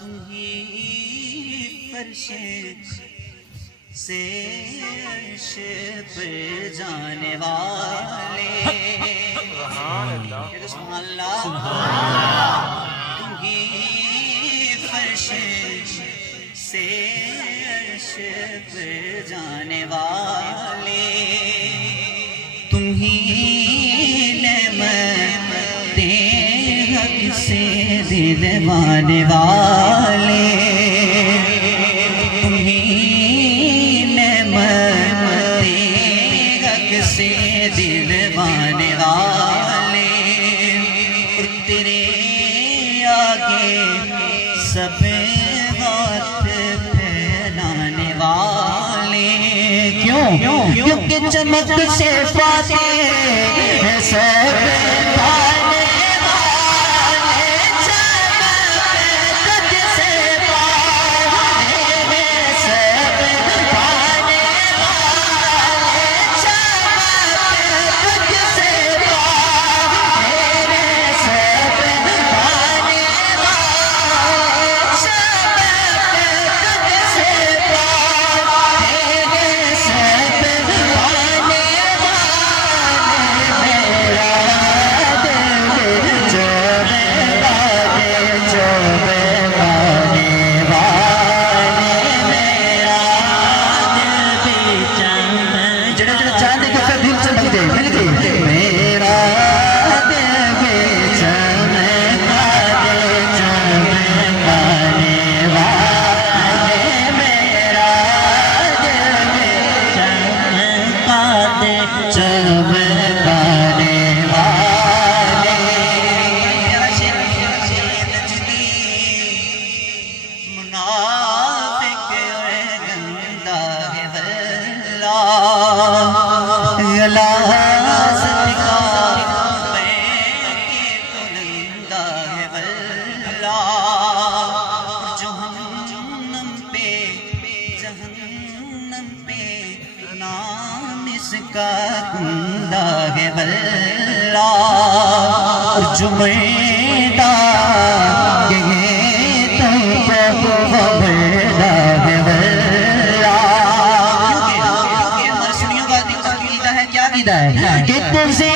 तुम ही फर्शे से अर्श पर जाने वाले। सुभान अल्लाह। तुम ही फर्शे से अर्श पर जाने वाले, तुम ही नेमतें हक से दिलवाने वाले, तुम ही नेमतें हक से दिलवाने वाले। और तेरे आगे सब हाथ फैलाने वाले। क्यों? क्योंकि चमक से पाते हैं सब पाने वाले, चमक से पाते हैं सब पाने वाले, चमक से पाते हैं सब पाने वाले, चमक से पाते हैं सब पाने वाले। का कुंदा है वल्ला, और जुमैदा के तुमको वल्ला है वल्ला। हमारे सुनियों का कीदा है, क्या कीदा है कि तुझे